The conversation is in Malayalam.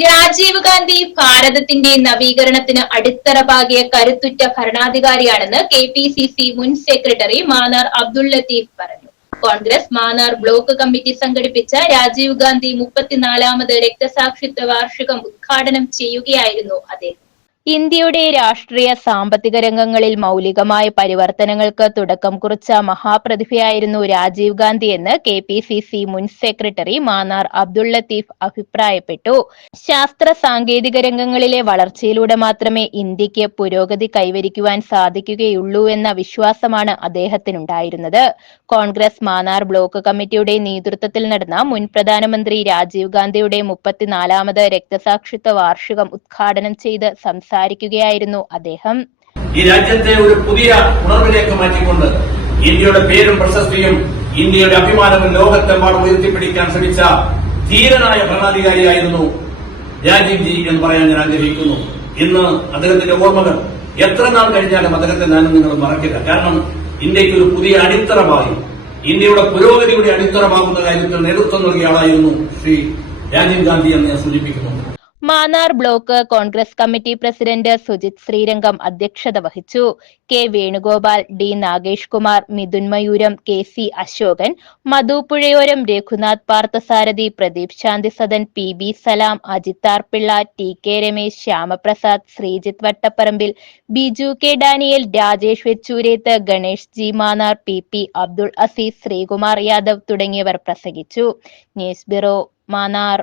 രാജീവ് ഗാന്ധി ഭാരതത്തിന്റെ നവീകരണത്തിന് അടിത്തറ പാകിയ കരുത്തുറ്റ ഭരണാധികാരിയാണെന്ന് കെ പി സി സി മുൻ സെക്രട്ടറി മാന്നാർ അബ്ദുൾ ലത്തീഫ് പറഞ്ഞു. കോൺഗ്രസ് മാന്നാർ ബ്ലോക്ക് കമ്മിറ്റി സംഘടിപ്പിച്ച രാജീവ് ഗാന്ധി മുപ്പത്തിനാലാമത് രക്തസാക്ഷിത്വ വാർഷികം ഉദ്ഘാടനം ചെയ്യുകയായിരുന്നു അദ്ദേഹം. ഇന്ത്യയുടെ രാഷ്ട്രീയ സാമ്പത്തിക രംഗങ്ങളിൽ മൗലികമായ പരിവർത്തനങ്ങൾക്ക് തുടക്കം കുറിച്ച മഹാപ്രതിഭയായിരുന്നു രാജീവ് ഗാന്ധി എന്ന് കെ പി സി സി മുൻ സെക്രട്ടറി മാന്നാർ അബ്ദുൾ ലത്തീഫ് അഭിപ്രായപ്പെട്ടു. ശാസ്ത്ര സാങ്കേതിക രംഗങ്ങളിലെ വളർച്ചയിലൂടെ മാത്രമേ ഇന്ത്യയ്ക്ക് പുരോഗതി കൈവരിക്കുവാൻ സാധിക്കുകയുള്ളൂ എന്ന വിശ്വാസമാണ് അദ്ദേഹത്തിനുണ്ടായിരുന്നത്. കോൺഗ്രസ് മാന്നാർ ബ്ലോക്ക് കമ്മിറ്റിയുടെ നേതൃത്വത്തിൽ നടന്ന മുൻ പ്രധാനമന്ത്രി രാജീവ് ഗാന്ധിയുടെ മുപ്പത്തിനാലാമത് രക്തസാക്ഷിത്വ വാർഷികം ഉദ്ഘാടനം ചെയ്ത് സംസാരിക്കുകയായിരുന്നു അദ്ദേഹം. ഈ രാജ്യത്തെ ഒരു പുതിയ ഉണർവിലേക്ക് മാറ്റിക്കൊണ്ട് ഇന്ത്യയുടെ പേരും പ്രശസ്തിയും ഇന്ത്യയുടെ അഭിമാനവും ലോകത്തെമ്പാടും ഉയർത്തിപ്പിടിക്കാൻ ശ്രമിച്ച ധീരനായ ഭരണാധികാരിയായിരുന്നു രാജീവ് ജി എന്ന് പറയാൻ ഞാൻ ആഗ്രഹിക്കുന്നു. ഇന്ന് അദ്ദേഹത്തിന്റെ ഓർമ്മകൾ എത്ര നാൾ കഴിഞ്ഞാലും അദ്ദേഹത്തെ ഞാനും നിങ്ങൾ മറക്കില്ല. കാരണം ഇന്ത്യയ്ക്ക് ഒരു പുതിയ അടിത്തറമായി ഇന്ത്യയുടെ പുരോഗതിയുടെ അടിത്തറമാകുന്ന കാര്യത്തിൽ നേതൃത്വം നൽകിയ ആളായിരുന്നു ശ്രീ രാജീവ് ഗാന്ധി എന്ന് ഞാൻ സൂചിപ്പിക്കുന്നു Mannar block Congress committee president Sujith Sreerangam അധ്യക്ഷത വഹിച്ചു. K Venugopal D Nagesh Kumar Mithun Mayooram K C Ashokan Madhu Puzhayoram Raghunath Parthasarathy Pradeep Shanthi Sadan P B Salam Ajithar Pillai T K Ramesh Shyamaprasad Sreejith Vattaparambil Biju K Daniel Rajesh Vechoorethu Ganesh G Mannar P P Abdul Azeez Sreekumar Yadav തുടങ്ങിയവർ പ്രസംഗിച്ചു. News bureau Mannar.